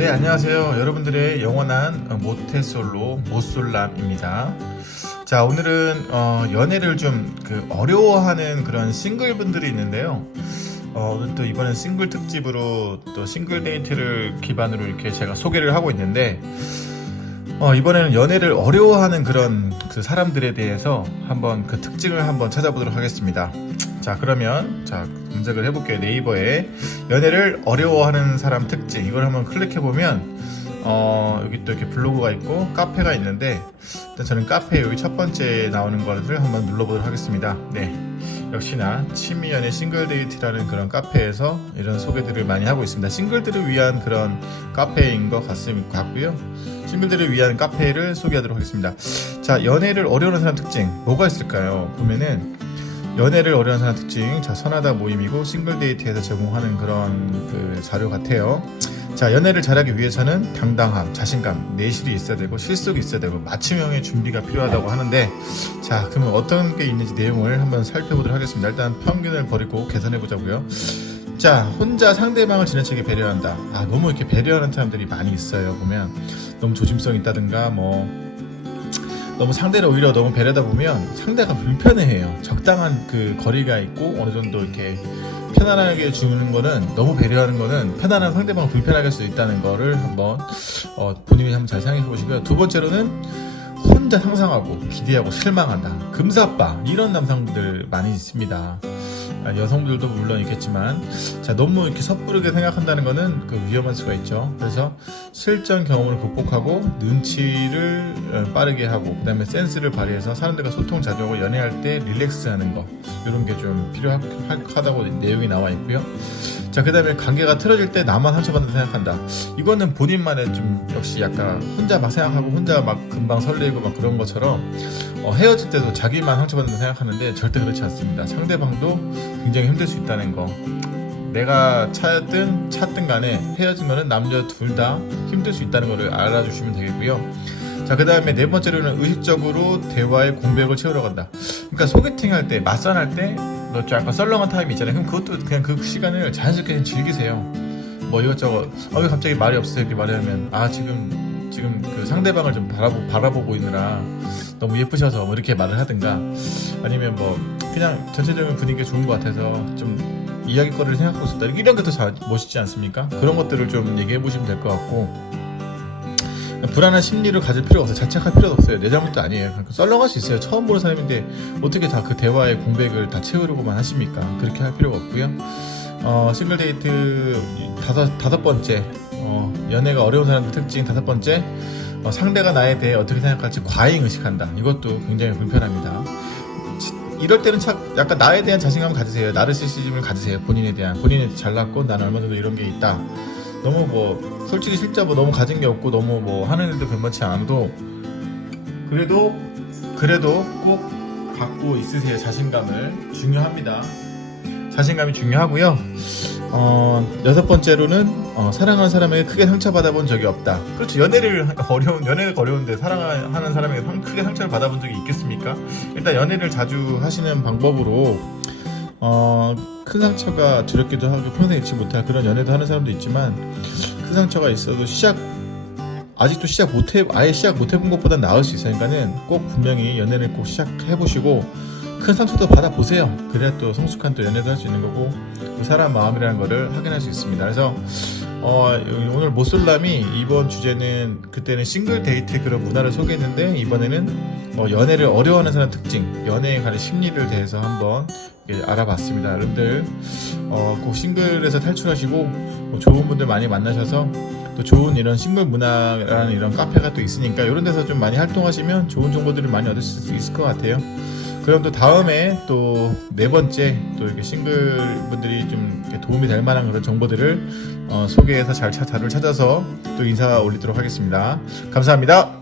네, 안녕하세요. 여러분들의 영원한 어, 모태솔로 모솔람입니다. 자, 오늘은 어, 연애를 좀 그 어려워하는 그런 싱글 분들이 있는데요. 어, 오늘 또 이번엔 싱글 특집으로 또 싱글 데이트를 기반으로 이렇게 제가 소개를 하고 있는데 어, 이번에는 연애를 어려워하는 그런 그 사람들에 대해서 한번 그 특징을 한번 찾아보도록 하겠습니다. 자, 그러면 자 검색을 해볼게요. 네이버에 연애를 어려워하는 사람 특징 이걸 한번 클릭해 보면 어, 여기 또 이렇게 블로그가 있고 카페가 있는데 일단 저는 카페 여기 첫 번째 나오는 것을 한번 눌러보도록 하겠습니다. 네. 역시나 취미 연애 싱글 데이트라는 그런 카페에서 이런 소개들을 많이 하고 있습니다. 싱글들을 위한 그런 카페인 것 같고요. 싱글들을 위한 카페를 소개하도록 하겠습니다. 자, 연애를 어려워하는 사람 특징 뭐가 있을까요? 보면은 연애를 어려워하는 사람 특징, 자 선하다 모임이고 싱글 데이트에서 제공하는 그런 그 자료 같아요. 자 연애를 잘하기 위해서는 당당함, 자신감, 내실이 있어야 되고 실속이 있어야 되고 맞춤형의 준비가 필요하다고 하는데 자 그러면 어떤 게 있는지 내용을 한번 살펴보도록 하겠습니다. 일단 평균을 버리고 계산해 보자고요. 자 혼자 상대방을 지나치게 배려한다. 아 너무 이렇게 배려하는 사람들이 많이 있어요. 보면 너무 조심성 있다든가 뭐 너무 상대를 오히려 너무 배려다 보면 상대가 불편해해요. 적당한 그 거리가 있고 어느 정도 이렇게 편안하게 주는 거는 너무 배려하는 거는 편안한 상대방을 불편하게 할 수 있다는 거를 한번 어, 본인이 한번 잘 생각해 보시고요. 두 번째로는 혼자 상상하고 기대하고 실망한다. 금사빠 이런 남성분들 많이 있습니다. 아, 여성분들도 물론 있겠지만 자 너무 이렇게 섣부르게 생각한다는 거는 그 위험할 수가 있죠. 그래서 실전 경험을 극복하고 눈치를 어, 빠르게 하고 그다음에 센스를 발휘해서 사람들과 소통 자주 하고 연애할 때 릴렉스하는 거 이런 게 좀 필요하다고 내용이 나와 있고요. 자 그 다음에 관계가 틀어질 때 나만 상처받는다 생각한다. 이거는 본인만의 좀 역시 약간 혼자 막 생각하고 혼자 막 금방 설레고 막 그런 것처럼 어, 헤어질 때도 자기만 상처받는다 생각하는데 절대 그렇지 않습니다. 상대방도 굉장히 힘들 수 있다는 거. 내가 찾든 찾든 간에 거는 남녀 둘 다 힘들 수 있다는 거를 알아주시면 되겠고요. 자, 그 다음에 네 번째로는 의식적으로 대화의 공백을 채우러 간다. 그러니까 소개팅 할 때, 맞선 할 때, 너 약간 썰렁한 타임이 있잖아요. 그럼 그것도 그냥 그 시간을 자연스럽게 즐기세요. 뭐 이것저것, 아, 왜 갑자기 말이 없어요? 이렇게 말하면, 아, 지금, 지금 그 상대방을 좀 바라보, 바라보고 있느라 너무 예쁘셔서 뭐 이렇게 말을 하든가 아니면 뭐 그냥 전체적인 분위기가 좋은 것 같아서 좀 이야기거리를 생각하고 있었다. 이런 것도 잘 멋있지 않습니까? 그런 것들을 좀 얘기해 보시면 될 것 같고 불안한 심리를 가질 필요가 없어요. 자책할 필요도 없어요. 내 잘못도 아니에요. 그러니까 썰렁할 수 있어요. 처음 보는 사람인데 어떻게 다 그 대화의 공백을 다 채우려고만 하십니까? 그렇게 할 필요가 없고요. 어, 싱글 데이트 다섯, 다섯 번째 어, 연애가 어려운 사람들 특징 다섯 번째 어, 상대가 나에 대해 어떻게 생각할지 과잉 의식한다. 이것도 굉장히 불편합니다. 이럴 때는 참 약간 나에 대한 자신감을 가지세요. 나르시시즘을 가지세요. 본인에 대한 본인이 잘났고 나는 얼마 정도 이런 게 있다. 너무 뭐 솔직히 실제 뭐 너무 가진 게 없고 너무 뭐 하는 일도 변변치 않아도 그래도 그래도 꼭 갖고 있으세요. 자신감을 중요합니다. 자신감이 중요하고요. 어, 여섯 번째로는 어, 사랑하는 사람에게 크게 상처받아 본 적이 없다. 그렇죠. 연애를 어려운 연애가 어려운데 사랑하는 사람에게 상- 크게 상처를 받아 본 적이 있겠습니까? 일단 연애를 자주 하시는 방법으로 어, 큰 상처가 두렵기도 하고 잊지 못할 그런 연애도 하는 사람도 있지만 큰 상처가 있어도 시작 아직도 시작 못해 아예 시작 못 해본 것보다 나을 수 있으니까는 꼭 분명히 연애를 꼭 시작해 보시고 큰 상처도 받아 보세요. 그래야 또 성숙한 또 연애도 할 수 있는 거고 또 사람 마음이라는 거를 확인할 수 있습니다. 그래서 어, 오늘 모쏠남이 이번 주제는 그때는 싱글 데이트 그런 문화를 소개했는데 이번에는 어, 연애를 어려워하는 사람 특징, 연애에 관한 심리를 대해서 한번 알아봤습니다. 여러분들 어, 꼭 싱글에서 탈출하시고 뭐 좋은 분들 많이 만나셔서 또 좋은 이런 싱글 문화라는 이런 카페가 또 있으니까 이런 데서 좀 많이 활동하시면 좋은 정보들을 많이 얻을 수 있을 것 같아요. 그럼 또 다음에 또 네 번째 또 이렇게 싱글 분들이 좀 도움이 될 만한 그런 정보들을 어, 소개해서 잘 차- 자료를 찾아서 또 인사 올리도록 하겠습니다. 감사합니다.